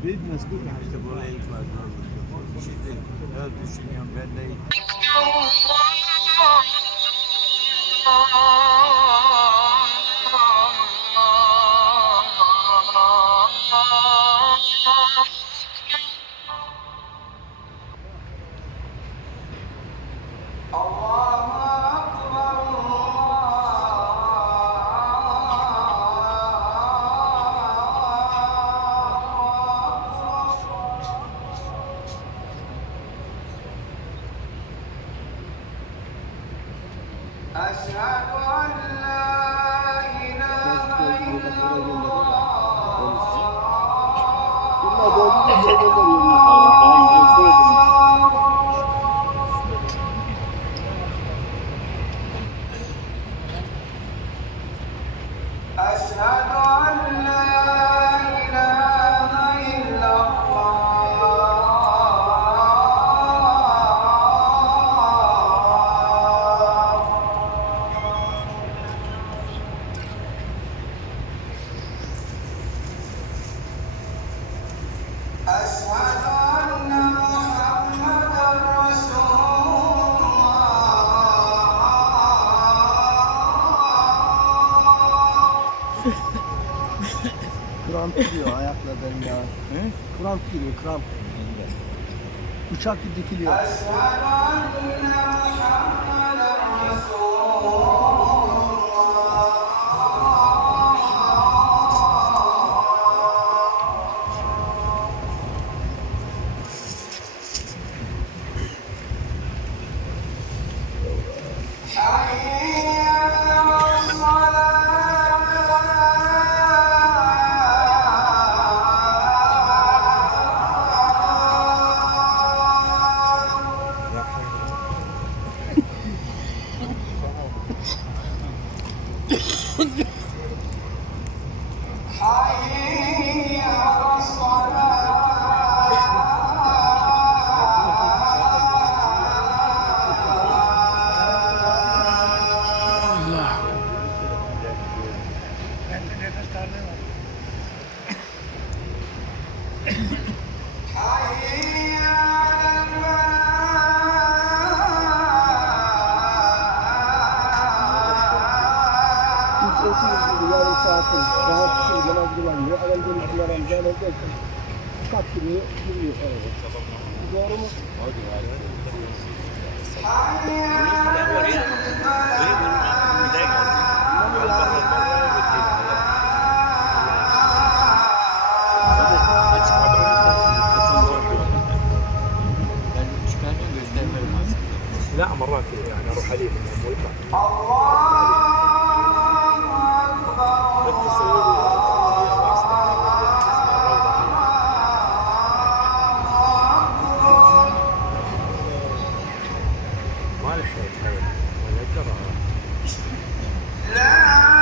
İşte buraya ikaz oldu. Şimdi öyle düşünüyorum ben de. أشهد أن لا إله إلا أشهد أن لا إله إلا أشهد أن محمدا رسول Kramp giriyor ayaklardan ya. Kramp giriyor, kramp. Uçak dikiliyor. أشهد أن محمدا رسول حي على حي على حي على Biz 30 yıl yarım saatin rahat bir şey namaz kılamıyor. Adam dönüşünler amcağın derken uçak giriyor, giriyor. Doğru mu? لا مرات يعني اروح عليه ويطلع اتصل ما لحقت ما لقدر لا